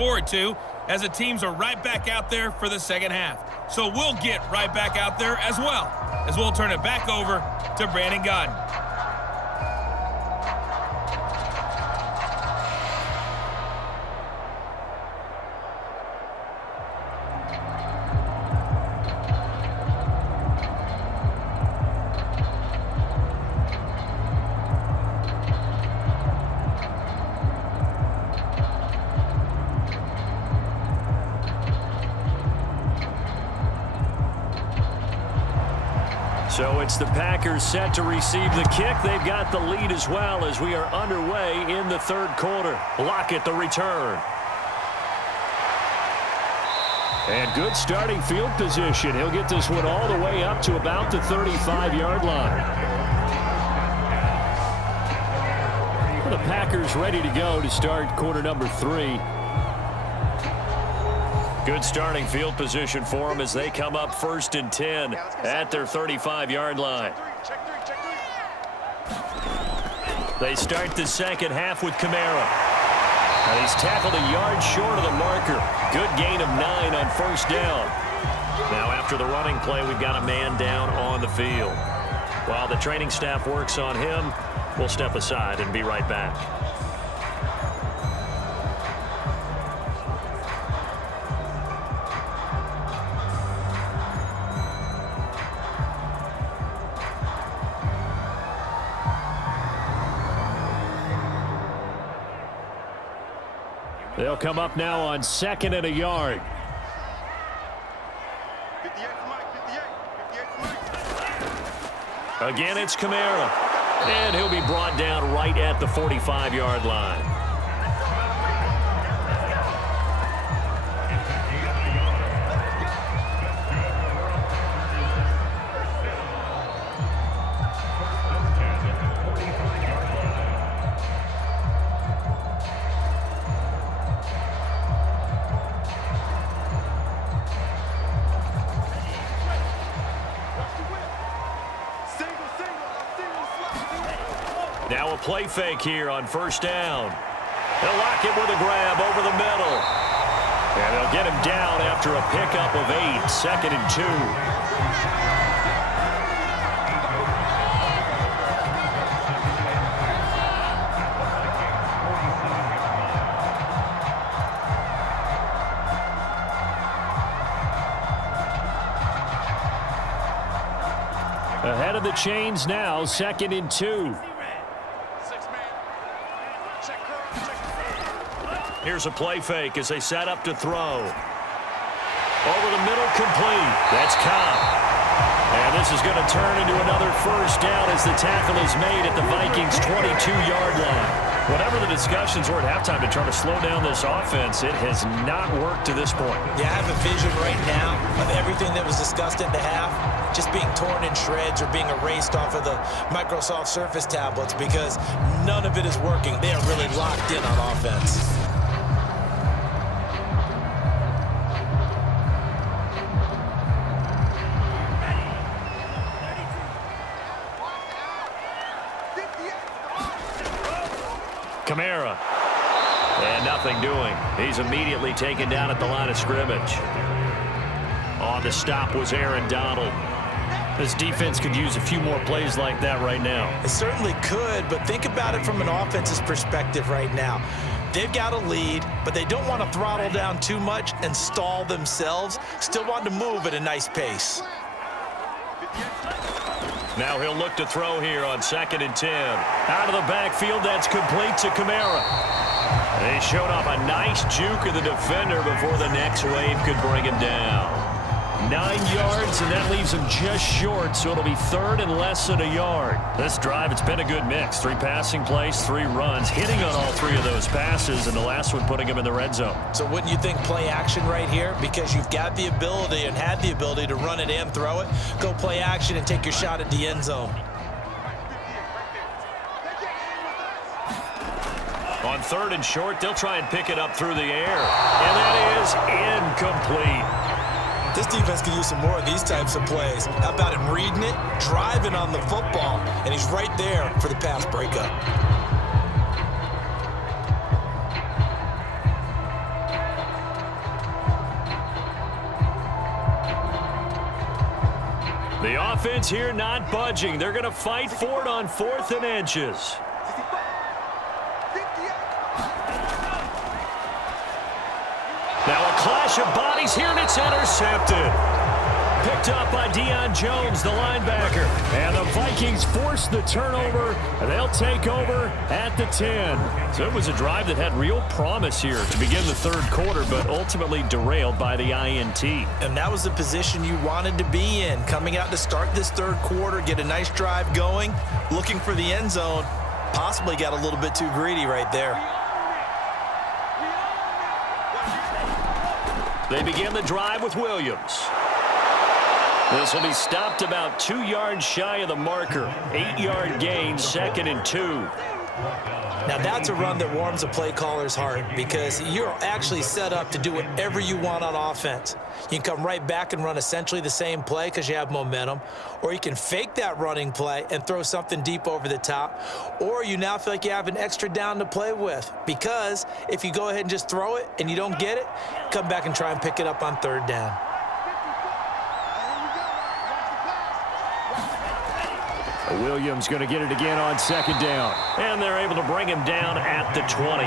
forward to, as the teams are right back out there for the second half. So we'll get right back out there as well, as we'll turn it back over to Brandon Godden. So it's the Packers set to receive the kick. They've got the lead as well as we are underway in the third quarter. Lockett the return. And good starting field position. He'll get this one all the way up to about the 35-yard line. The Packers ready to go to start quarter number 3. Good starting field position for them as they come up 1st and 10 at their 35-yard line. They start the second half with Kamara. And he's tackled a yard short of the marker. Good gain of 9 on 1st down. Now after the running play, we've got a man down on the field. While the training staff works on him, we'll step aside and be right back. They'll come up now on 2nd and a yard. Again, it's Kamara. And he'll be brought down right at the 45-yard line. Now a play fake here on 1st down. They'll lock it with a grab over the middle. And they'll get him down after a pickup of 8, 2nd and 2. Ahead of the chains now, 2nd and 2. Here's a play fake as they set up to throw. Over the middle, complete. That's Cobb. And this is going to turn into another 1st down as the tackle is made at the Vikings' 22-yard line. Whatever the discussions were at halftime to try to slow down this offense, it has not worked to this point. Yeah, I have a vision right now of everything that was discussed at the half just being torn in shreds or being erased off of the Microsoft Surface tablets because none of it is working. They are really locked in on offense. Kamara. And nothing doing. He's immediately taken down at the line of scrimmage. On the stop was Aaron Donald. This defense could use a few more plays like that right now. It certainly could, but think about it from an offense's perspective right now. They've got a lead, but they don't want to throttle down too much and stall themselves. Still want to move at a nice pace. Now he'll look to throw here on 2nd and 10. Out of the backfield, that's complete to Kamara. They showed off a nice juke of the defender before the next wave could bring him down. 9 yards, and that leaves him just short, so it'll be 3rd and less than a yard. This drive, it's been a good mix. 3 passing plays, 3 runs, hitting on all 3 of those passes, and the last one putting him in the red zone. So wouldn't you think play action right here? Because you've got the ability and had the ability to run it and throw it. Go play action and take your shot at the end zone. On 3rd and short, they'll try and pick it up through the air. And that is incomplete. This defense can use some more of these types of plays. How about him reading it, driving on the football, and he's right there for the pass breakup. The offense here not budging. They're going to fight for it on 4th and inches. Now a clash of bodies here, and it's intercepted. Picked up by Deion Jones, the linebacker. And the Vikings force the turnover. They'll take over at the 10. So it was a drive that had real promise here to begin the 3rd quarter, but ultimately derailed by the INT. And that was the position you wanted to be in. Coming out to start this 3rd quarter, get a nice drive going, looking for the end zone. Possibly got a little bit too greedy right there. They begin the drive with Williams. This will be stopped about 2 yards shy of the marker. 8-yard gain, 2nd and 2. Now that's a run that warms a play caller's heart because you're actually set up to do whatever you want on offense. You can come right back and run essentially the same play because you have momentum, or you can fake that running play and throw something deep over the top, or you now feel like you have an extra down to play with because if you go ahead and just throw it and you don't get it, come back and try and pick it up on 3rd down. Williams going to get it again on 2nd down. And they're able to bring him down at the 20.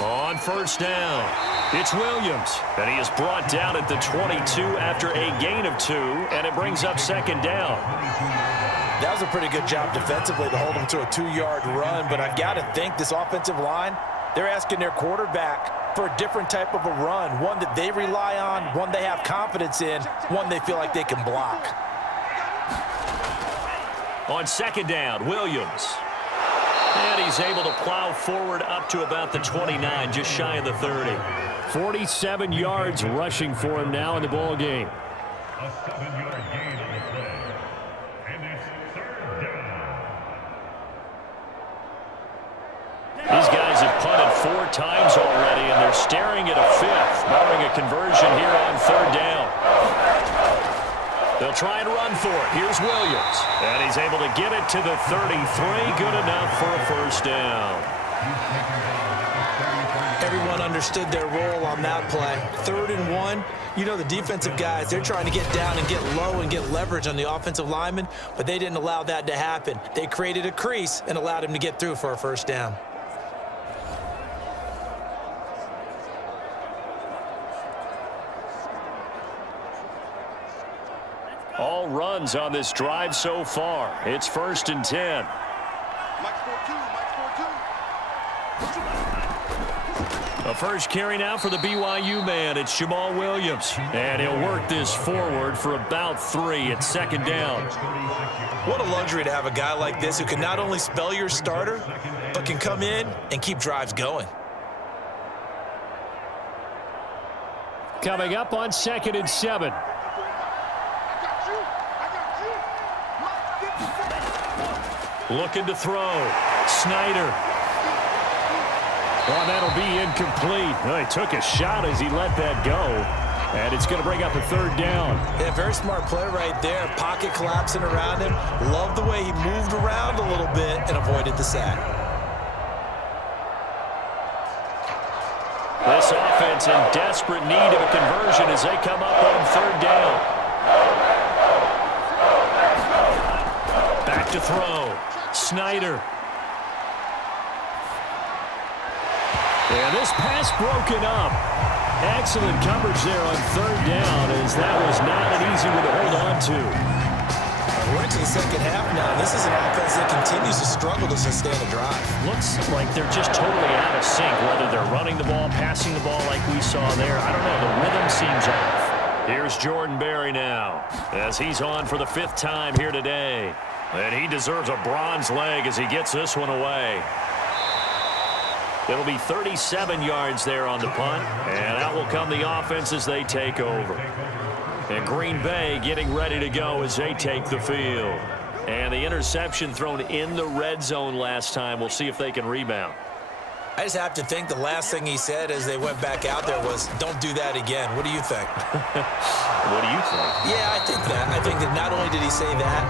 On 1st down, it's Williams, and he is brought down at the 22 after a gain of 2, and it brings up 2nd down. That was a pretty good job defensively to hold him to a 2-yard run, but I've got to think this offensive line, they're asking their quarterback for a different type of a run, one that they rely on, one they have confidence in, one they feel like they can block. On 2nd down, Williams. And he's able to plow forward up to about the 29, just shy of the 30. 47 yards rushing for him now in the ball game. A 7-yard gain on the play. And it's 3rd down. These guys have punted 4 times already, and they're staring at a 5th, barring a conversion here on 3rd down. They'll try and run for it. Here's Williams. And he's able to get it to the 33. Good enough for a 1st down. Everyone understood their role on that play. 3rd and 1. You know the defensive guys, they're trying to get down and get low and get leverage on the offensive lineman, but they didn't allow that to happen. They created a crease and allowed him to get through for a 1st down. All runs on this drive so far. It's 1st and 10. A first carry now for the BYU man. It's Jamal Williams. And he'll work this forward for about 3 at 2nd down. What a luxury to have a guy like this who can not only spell your starter, but can come in and keep drives going. Coming up on 2nd and 7. Looking to throw. Snyder. Oh, that'll be incomplete. Oh, he took a shot as he let that go. And it's going to bring up a 3rd down. Yeah, very smart play right there. Pocket collapsing around him. Love the way he moved around a little bit and avoided the sack. This offense in desperate need of a conversion as they come up on 3rd down. Back to throw. Snyder. And this pass broken up. Excellent coverage there on 3rd down as that was not an easy one to hold on to. We're into the 2nd half now. This is an offense that continues to struggle to sustain a drive. Looks like they're just totally out of sync, whether they're running the ball, passing the ball like we saw there. I don't know. The rhythm seems off. Here's Jordan Berry now as he's on for the 5th time here today. And he deserves a bronze leg as he gets this one away. It'll be 37 yards there on the punt, and out will come the offense as they take over. And Green Bay getting ready to go as they take the field. And the interception thrown in the red zone last time. We'll see if they can rebound. I just have to think the last thing he said as they went back out there was, don't do that again. What do you think? What do you think? Yeah, I think that. I think that not only did he say that,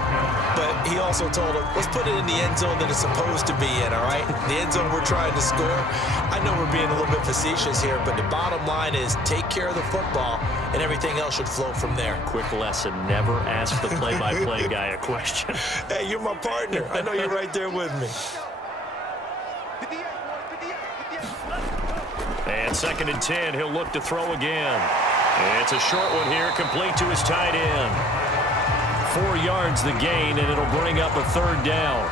but he also told him, let's put it in the end zone that it's supposed to be in, all right? The end zone we're trying to score. I know we're being a little bit facetious here, but the bottom line is take care of the football, and everything else should flow from there. Quick Lesson, never ask the play-by-play guy a question. Hey, you're my partner. I know you're right there with me. And 2nd and 10, he'll look to throw again. It's a short one here, complete to his tight end. 4 yards the gain, and it'll bring up a 3rd down.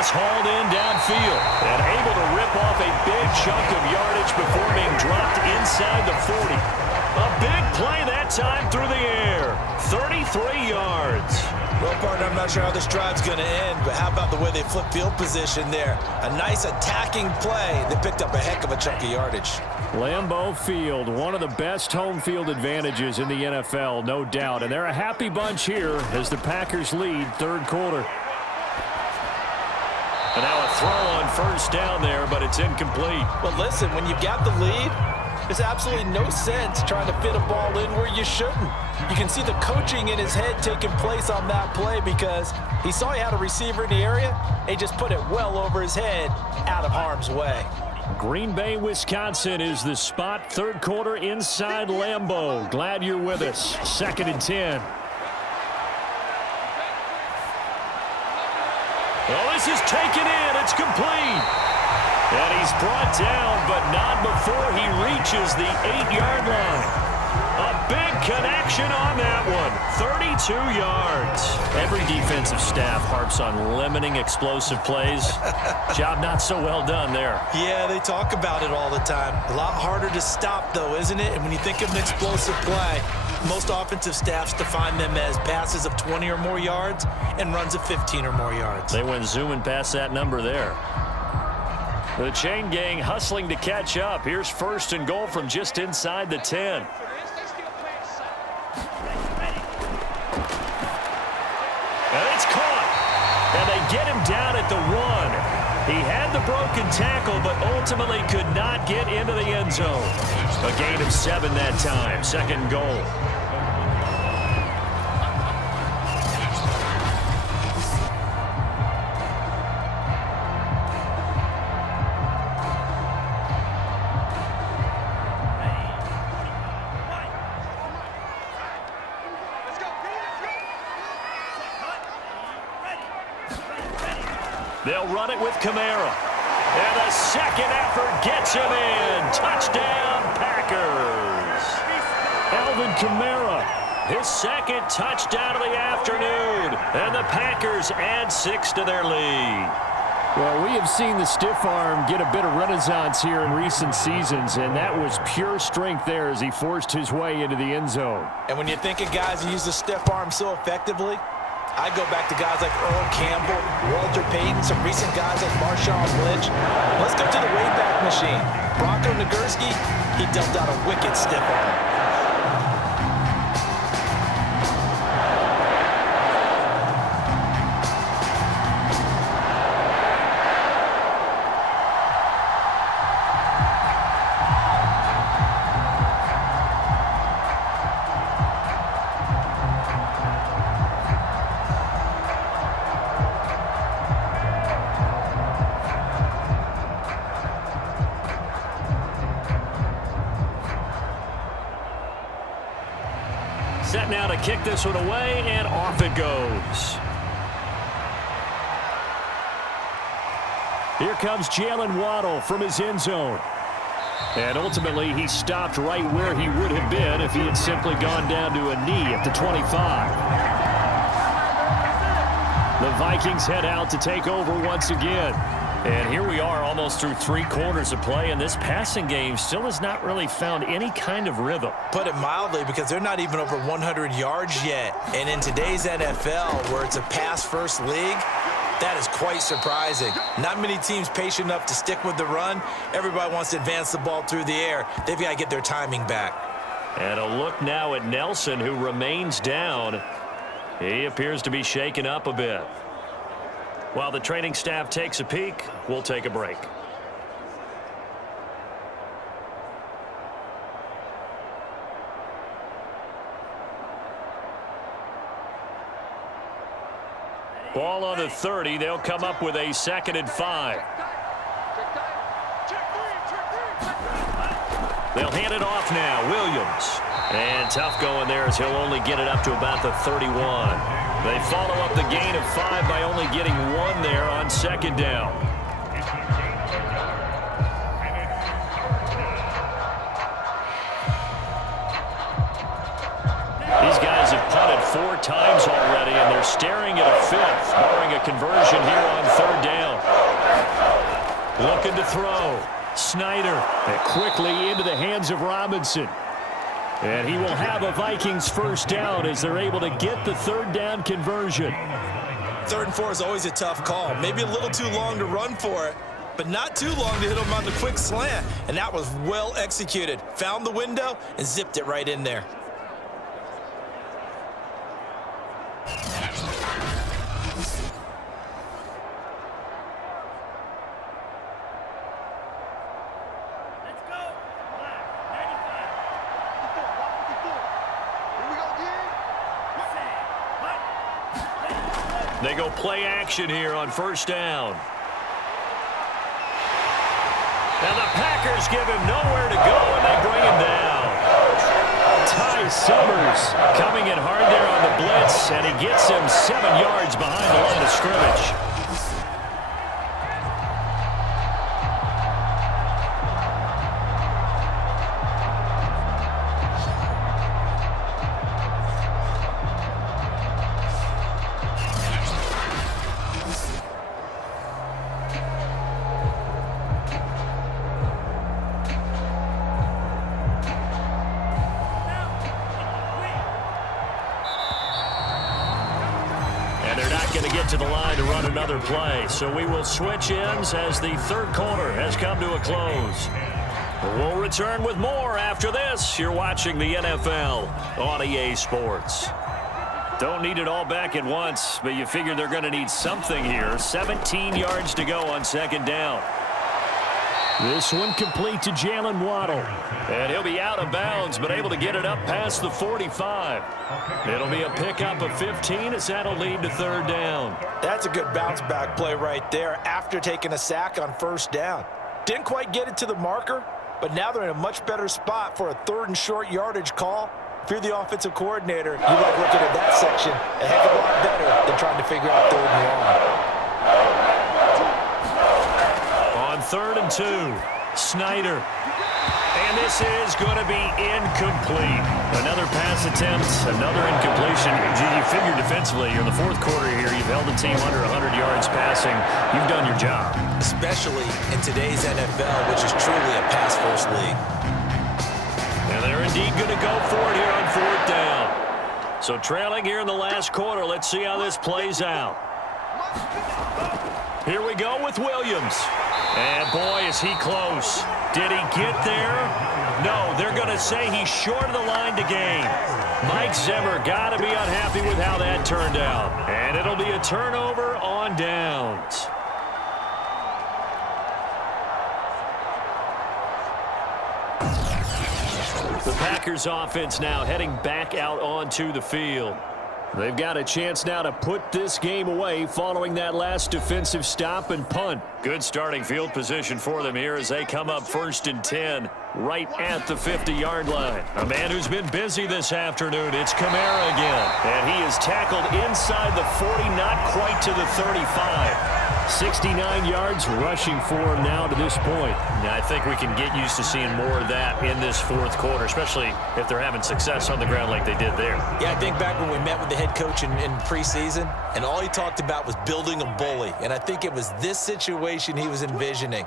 Hauled in downfield and able to rip off a big chunk of yardage before being dropped inside the 40. A big play that time through the air. 33 yards. Well, partner, I'm not sure how this drive's going to end, but how about the way they flip field position there? A nice attacking play. They picked up a heck of a chunk of yardage. Lambeau Field, one of the best home field advantages in the NFL, no doubt. And they're a happy bunch here as the Packers lead 3rd quarter. And now a throw on 1st down there, but it's incomplete. Well, listen, when you've got the lead, there's absolutely no sense trying to fit a ball in where you shouldn't. You can see the coaching in his head taking place on that play because he saw he had a receiver in the area, and he just put it well over his head out of harm's way. Green Bay, Wisconsin is the spot. 3rd quarter inside Lambeau. Glad you're with us. 2nd and 10. Well, this is taken in. It's complete. And he's brought down, but not before he reaches the 8-yard line. A big connection on that one. 32 yards. Every defensive staff harps on limiting explosive plays. Job not so well done there. Yeah, they talk about it all the time. A lot harder to stop, though, isn't it? And when you think of an explosive play, most offensive staffs define them as passes of 20 or more yards and runs of 15 or more yards. They went zooming past that number there. The chain gang hustling to catch up. Here's 1st and goal from just inside the 10. And it's caught. And they get him down at the 1. He had the broken tackle, but ultimately could not get into the end zone. A gain of 7 that time. 2nd goal. They'll run it with Kamara. And the 2nd effort gets him in. Touchdown, Packers. Alvin Kamara, his 2nd touchdown of the afternoon. And the Packers add 6 to their lead. Well, we have seen the stiff arm get a bit of renaissance here in recent seasons, and that was pure strength there as he forced his way into the end zone. And when you think of guys who use the stiff arm so effectively, I go back to guys like Earl Campbell, Walter Payton, some recent guys like Marshawn Lynch. Let's go to the Wayback Machine. Bronco Nagurski, he dealt out a wicked stiff arm. Set now to kick this one away, and off it goes. Here comes Jalen Waddle from his end zone. And ultimately, he stopped right where he would have been if he had simply gone down to a knee at the 25. The Vikings head out to take over once again. And here we are almost through 3 quarters of play, and this passing game still has not really found any kind of rhythm. Put it mildly, because they're not even over 100 yards yet. And in today's NFL, where it's a pass-first league, that is quite surprising. Not many teams patient enough to stick with the run. Everybody wants to advance the ball through the air. They've got to get their timing back. And a look now at Nelson, who remains down. He appears to be shaken up a bit. While the training staff takes a peek, we'll take a break. Ball on the 30. They'll come up with a 2nd and 5. They'll hand it off now. Williams. And tough going there as he'll only get it up to about the 31. They follow up the gain of 5 by only getting 1 there on 2nd down. These guys have punted 4 times already, and they're staring at a 5th, barring a conversion here on 3rd down. Looking to throw. Snyder quickly into the hands of Robinson. And he will have a Vikings 1st down as they're able to get the 3rd down conversion. 3rd and 4 is always a tough call. Maybe a little too long to run for it, but not too long to hit him on the quick slant. And that was well executed. Found the window and zipped it right in there. They go play action here on 1st down. And the Packers give him nowhere to go, and they bring him down. Ty Summers coming in hard there on the blitz, and he gets him 7 yards behind the line of scrimmage. To the line to run another play. So we will switch ends as the 3rd quarter has come to a close. We'll return with more after this. You're watching the NFL on EA Sports. Don't need it all back at once, but you figure they're going to need something here. 17 yards to go on 2nd down. This one complete to Jalen Waddle. And he'll be out of bounds, but able to get it up past the 45. It'll be a pickup of 15 as that'll lead to 3rd down. That's a good bounce back play right there after taking a sack on 1st down. Didn't quite get it to the marker, but now they're in a much better spot for a 3rd and short yardage call. If you're the offensive coordinator, you like looking at that section a heck of a lot better than trying to figure out 3rd and long. On 3rd and 2, Snyder. And this is going to be incomplete. Another pass attempt, another incompletion. You figure defensively, you're in the 4th quarter here. You've held the team under 100 yards passing. You've done your job. Especially in today's NFL, which is truly a pass-first league. And they're indeed going to go for it here on 4th down. So trailing here in the last quarter. Let's see how this plays out. Here we go with Williams. And boy, is he close. Did he get there? No, they're going to say he's short of the line to gain. Mike Zimmer got to be unhappy with how that turned out. And it'll be a turnover on downs. The Packers offense now heading back out onto the field. They've got a chance now to put this game away following that last defensive stop and punt. Good starting field position for them here as they come up 1st and 10 right at the 50-yard line. A man who's been busy this afternoon, it's Kamara again. And he is tackled inside the 40, not quite to the 35. 69 yards rushing for him now to this point. Yeah, I think we can get used to seeing more of that in this fourth quarter, especially if they're having success on the ground like they did there. Yeah, I think back when we met with the head coach in preseason, and all he talked about was building a bully. And I think it was this situation he was envisioning.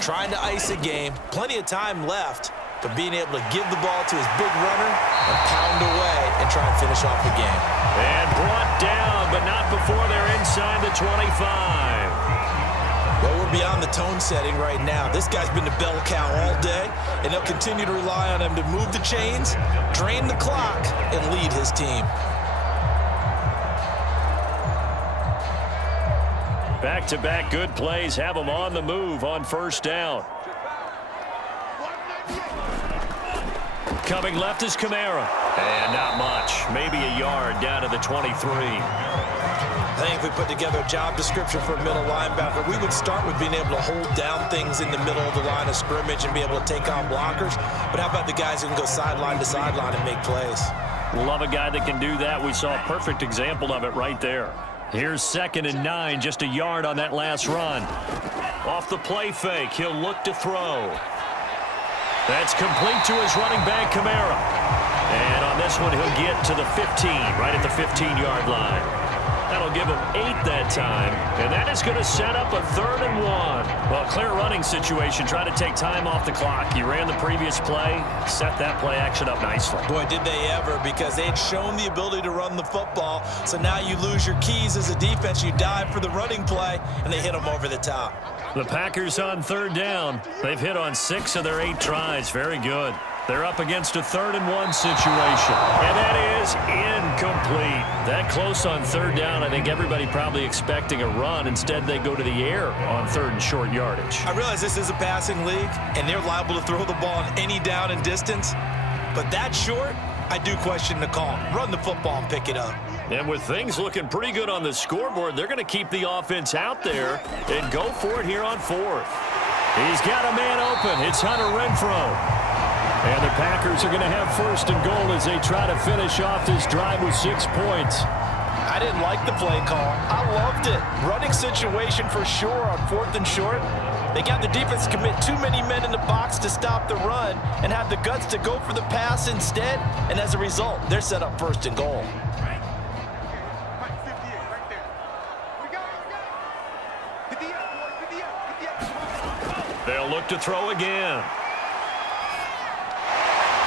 Trying to ice a game, plenty of time left, but being able to give the ball to his big runner and pound away and try and finish off the game. And brought down, but not before they're inside the 25. Well, we're beyond the tone setting right now. This guy's been the bell cow all day, and they'll continue to rely on him to move the chains, drain the clock, and lead his team. Back-to-back good plays have them on the move on first down. Coming left is Kamara. And not much. Maybe a yard down to the 23. I think if we put together a job description for a middle linebacker, we would start with being able to hold down things in the middle of the line of scrimmage and be able to take on blockers. But how about the guys who can go sideline to sideline and make plays? Love a guy that can do that. We saw a perfect example of it right there. Here's 2nd and 9, just a yard on that last run. Off the play fake, he'll look to throw. That's complete to his running back, Kamara. And on this one, he'll get to the 15, right at the 15-yard line. That'll give him 8 that time, and that is going to set up a 3rd and 1. Well, clear running situation. Try to take time off the clock. He ran the previous play, set that play action up nicely. Boy, did they ever, because they had shown the ability to run the football. So now you lose your keys as a defense. You dive for the running play, and they hit them over the top. The Packers on 3rd down. They've hit on 6 of their 8 tries. Very good. They're up against a 3rd and 1 situation. And that is incomplete. That close on 3rd down, I think everybody probably expecting a run. Instead, they go to the air on 3rd and short yardage. I realize this is a passing league, and they're liable to throw the ball on any down and distance. But that short, I do question the call. Run the football and pick it up. And with things looking pretty good on the scoreboard, they're going to keep the offense out there and go for it here on 4th. He's got a man open. It's Hunter Renfrow. And the Packers are going to have 1st and goal as they try to finish off this drive with 6 points. I didn't like the play call. I loved it. Running situation for sure on 4th and short. They got the defense to commit too many men in the box to stop the run and have the guts to go for the pass instead. And as a result, they're set up 1st and goal. They'll look to throw again.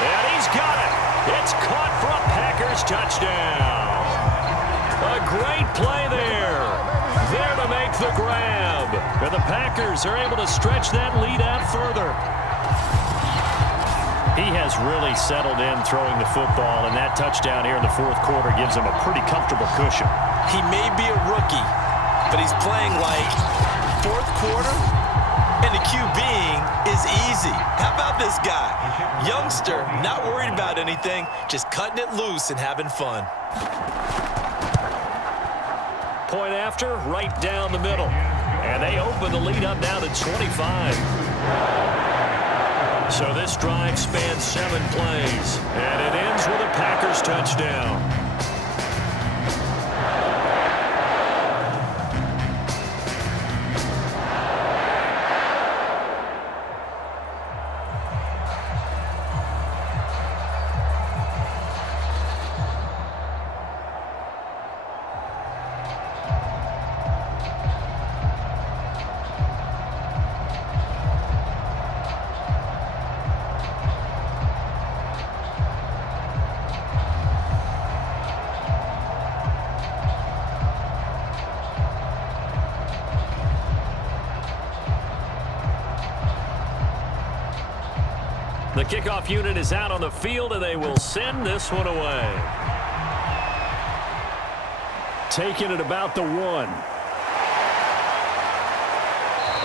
And he's got it. It's caught for a Packers touchdown. A great play there. There to make the grab. And the Packers are able to stretch that lead out further. He has really settled in throwing the football, and that touchdown here in the 4th quarter gives him a pretty comfortable cushion. He may be a rookie, but he's playing like 4th quarter, and the QBing is easy. How about this guy? Youngster, not worried about anything, just cutting it loose and having fun. Point after, right down the middle. And they open the lead up now to 25. So this drive spans 7 plays. And it ends with a Packers touchdown. The kickoff unit is out on the field, and they will send this one away. Taking it about the 1.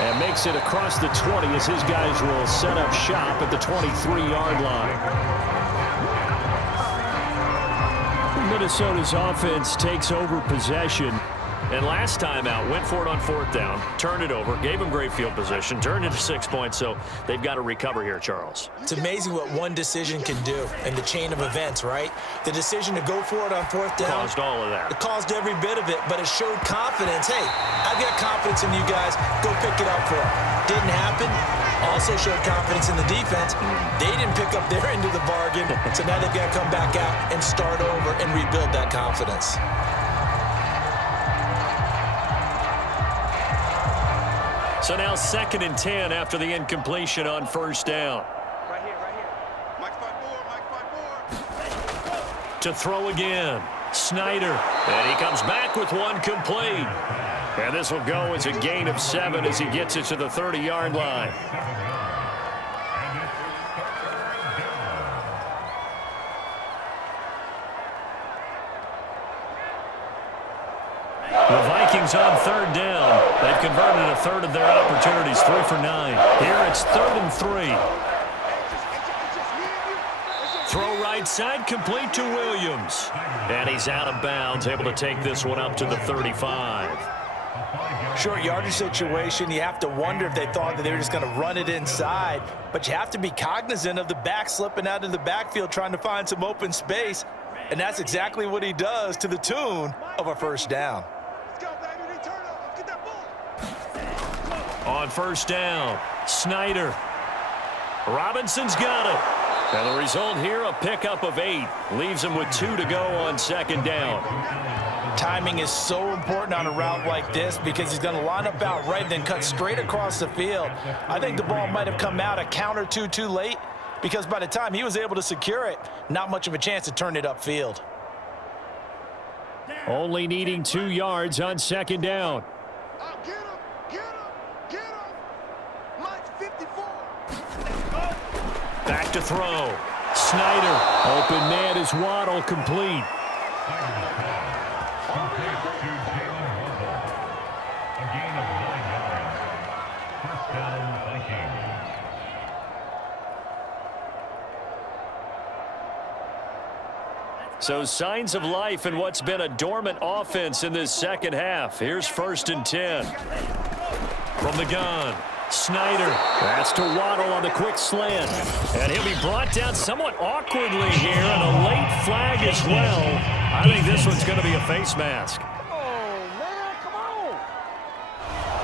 And makes it across the 20 as his guys will set up shop at the 23-yard line. Minnesota's offense takes over possession. And last time out, went for it on 4th down, turned it over, gave them great field position, turned into 6 points, so they've got to recover here, Charles. It's amazing what one decision can do in the chain of events, right? The decision to go for it on 4th down. Caused all of that. It caused every bit of it, but it showed confidence. Hey, I've got confidence in you guys. Go pick it up for it. Didn't happen. Also showed confidence in the defense. They didn't pick up their end of the bargain, so now they've got to come back out and start over and rebuild that confidence. So now 2nd and 10 after the incompletion on 1st down. Right here. Mike 5-4. To throw again. Snyder. And he comes back with one complete. And this will go as a gain of 7 as he gets it to the 30-yard line. The Vikings on 3rd down. They've converted a third of their opportunities, 3 for 9. Here it's 3rd and 3. Throw right side, complete to Williams. And he's out of bounds, able to take this one up to the 35. Short yardage situation, you have to wonder if they thought that they were just going to run it inside. But you have to be cognizant of the back slipping out of the backfield trying to find some open space. And that's exactly what he does to the tune of a 1st down. On 1st down, Snyder. Robinson's got it. And the result here, a pickup of 8. Leaves him with 2 to go on 2nd down. Timing is so important on a route like this because he's going to line up out right and then cut straight across the field. I think the ball might have come out a count or two too late because by the time he was able to secure it, not much of a chance to turn it upfield. Only needing 2 yards on 2nd down. Back to throw. Snyder. Open man is Waddle, complete. So signs of life in what's been a dormant offense in this 2nd half. Here's 1st and 10. From the gun. Snyder. That's to Waddle on the quick slant. And he'll be brought down somewhat awkwardly here, and a late flag as well. I think this one's going to be a face mask.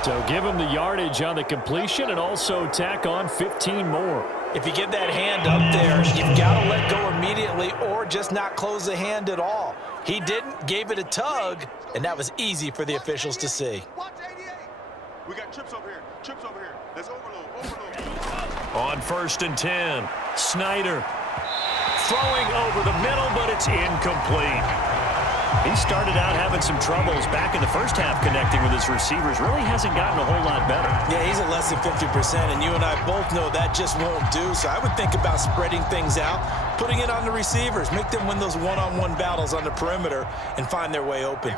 So give him the yardage on the completion and also tack on 15 more. If you get that hand up there, you've got to let go immediately or just not close the hand at all. He didn't, gave it a tug, and that was easy for the officials to see. We got trips over here. Let's overload. On 1st and 10, Snyder throwing over the middle, but it's incomplete. He started out having some troubles back in the 1st half connecting with his receivers. Really hasn't gotten a whole lot better. Yeah, he's at less than 50%, and you and I both know that just won't do. So I would think about spreading things out, putting it on the receivers, make them win those one-on-one battles on the perimeter and find their way open.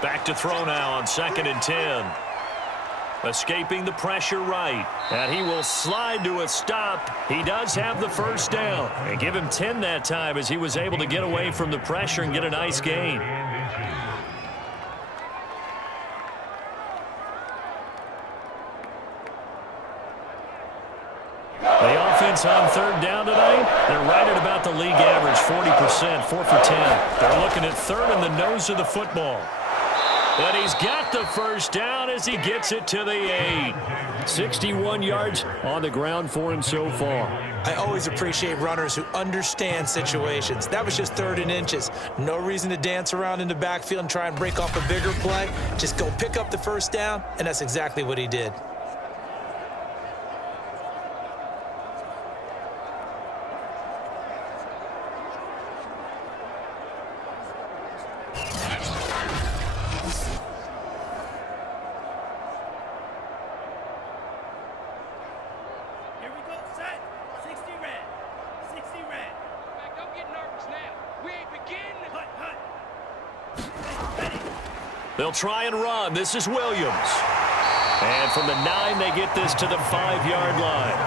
Back to throw now on 2nd and 10. Escaping the pressure right. And he will slide to a stop. He does have the 1st down. And give him 10 that time as he was able to get away from the pressure and get a nice gain. The offense on 3rd down tonight, they're right at about the league average, 40%, 4 for 10. They're looking at 3rd in the nose of the football. And he's got the 1st down as he gets it to the 8. 61 yards on the ground for him so far. I always appreciate runners who understand situations. That was just 3rd and inches. No reason to dance around in the backfield and try and break off a bigger play. Just go pick up the 1st down, and that's exactly what he did. They'll try and run. This is Williams. And from the 9, they get this to the 5-yard line.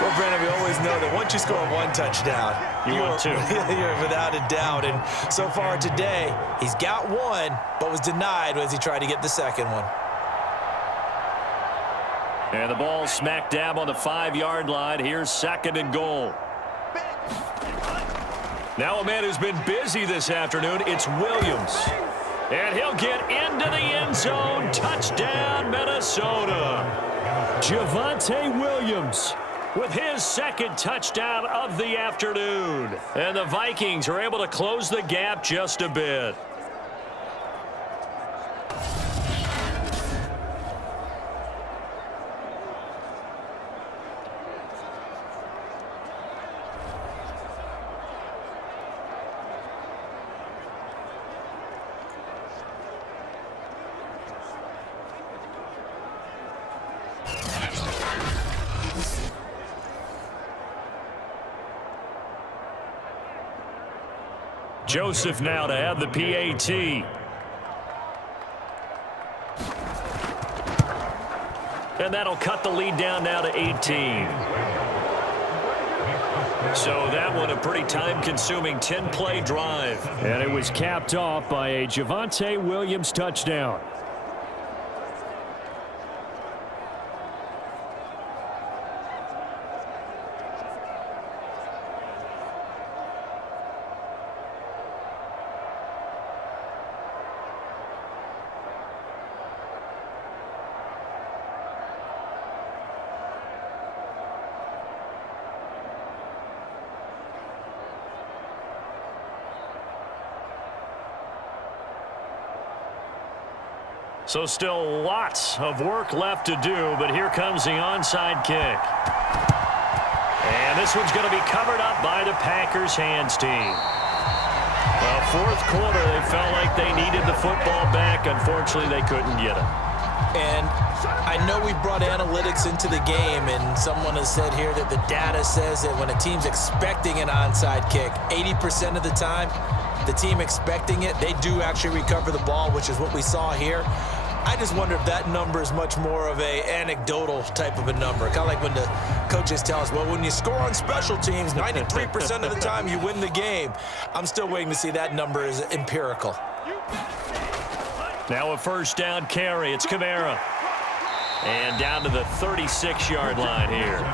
Well, Brandon, we always know that once you score one touchdown, want two. You're without a doubt. And so far today, he's got one, but was denied as he tried to get the second one. And the ball smack dab on the 5-yard line. Here's 2nd and goal. Now a man who's been busy this afternoon, it's Williams. And he'll get into the end zone. Touchdown, Minnesota. Javonte Williams with his 2nd touchdown of the afternoon. And the Vikings are able to close the gap just a bit. Joseph now to have the PAT. And that'll cut the lead down now to 18. So that one a pretty time-consuming 10-play drive. And it was capped off by a Javonte Williams touchdown. So still lots of work left to do, but here comes the onside kick. And this one's going to be covered up by the Packers hands team. Well, 4th quarter, they felt like they needed the football back. Unfortunately, they couldn't get it. And I know we brought analytics into the game, and someone has said here that the data says that when a team's expecting an onside kick, 80% of the time, the team expecting it, they do actually recover the ball, which is what we saw here. I just wonder if that number is much more of a anecdotal type of a number. Kind of like when the coaches tell us, well, when you score on special teams, 93% of the time you win the game. I'm still waiting to see that number is empirical. Now a 1st down carry. It's Kamara. And down to the 36-yard line here.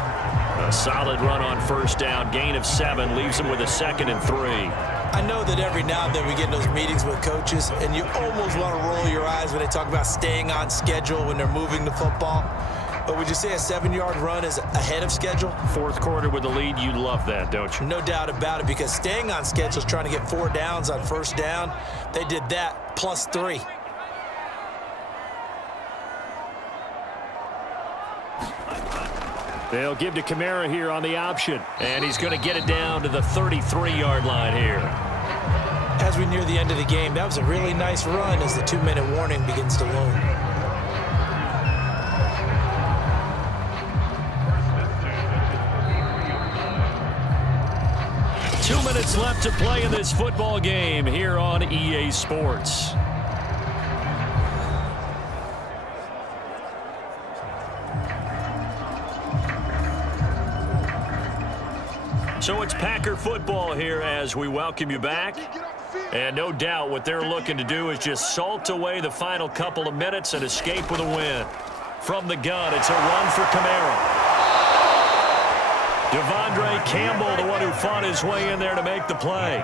A solid run on 1st down. Gain of 7 leaves him with a 2nd and 3. I know that every now and then we get in those meetings with coaches, and you almost want to roll your eyes when they talk about staying on schedule when they're moving the football. But would you say a 7-yard run is ahead of schedule? 4th quarter with the lead, you love that, don't you? No doubt about it, because staying on schedule is trying to get 4 downs on 1st down. They did that plus 3. They'll give to Kamara here on the option. And he's going to get it down to the 33-yard line here. As we near the end of the game, that was a really nice run as the 2-minute warning begins to loom. Two minutes left to play in this football game here on EA Sports. So it's Packer football here as we welcome you back. And no doubt what they're looking to do is just salt away the final couple of minutes and escape with a win. From the gun, it's a run for Kamara. Devondre Campbell, the one who fought his way in there to make the play.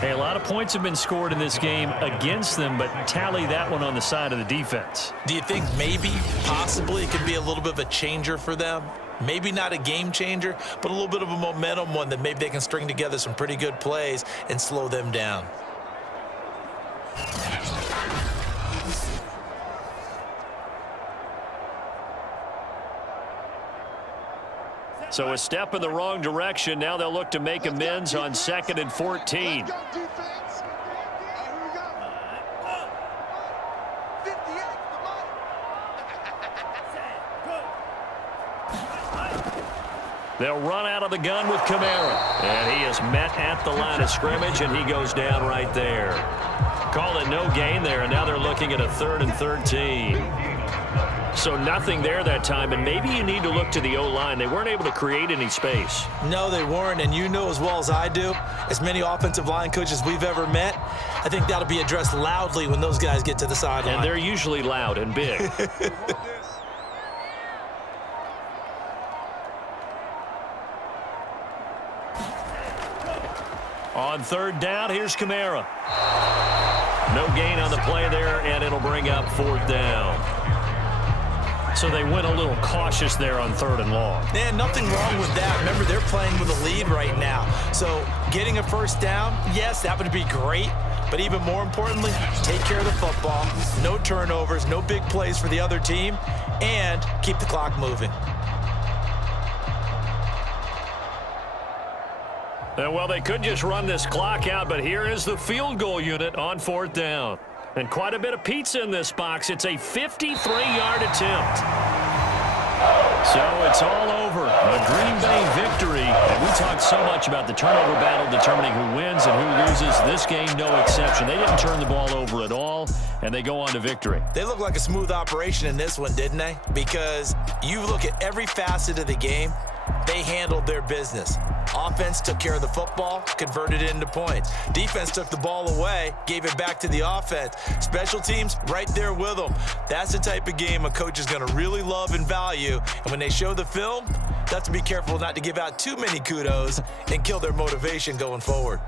Hey, a lot of points have been scored in this game against them, but tally that one on the side of the defense. Do you think maybe, possibly, it could be a little bit of a changer for them? Maybe not a game changer, but a little bit of a momentum one that maybe they can string together some pretty good plays and slow them down. So a step in the wrong direction. Now they'll look to make amends on 2nd and 14. They'll run out of the gun with Kamara. And he is met at the line of scrimmage, and he goes down right there. Call it no gain there, and now they're looking at a 3rd and 13. So nothing there that time, and maybe you need to look to the O-line. They weren't able to create any space. No, they weren't, and you know as well as I do, as many offensive line coaches we've ever met, I think that'll be addressed loudly when those guys get to the sideline. And they're usually loud and big. On third down, here's Kamara. No gain on the play there, and it'll bring up fourth down. So they went a little cautious there on third and long. Man, nothing wrong with that. Remember, they're playing with a lead right now. So getting a first down, yes, that would be great. But even more importantly, take care of the football. No turnovers, no big plays for the other team, and keep the clock moving. Well, they could just run this clock out, but here is the field goal unit on fourth down. And quite a bit of pizza in this box. It's a 53-yard attempt. So it's all over. A Green Bay victory. And we talked so much about the turnover battle determining who wins and who loses. This game, no exception. They didn't turn the ball over at all, and they go on to victory. They look like a smooth operation in this one, didn't they? Because you look at every facet of the game, they handled their business. Offense took care of the football, converted it into points. Defense took the ball away, gave it back to the offense. Special teams, right there with them. That's the type of game a coach is going to really love and value. And when they show the film, they have to be careful not to give out too many kudos and kill their motivation going forward.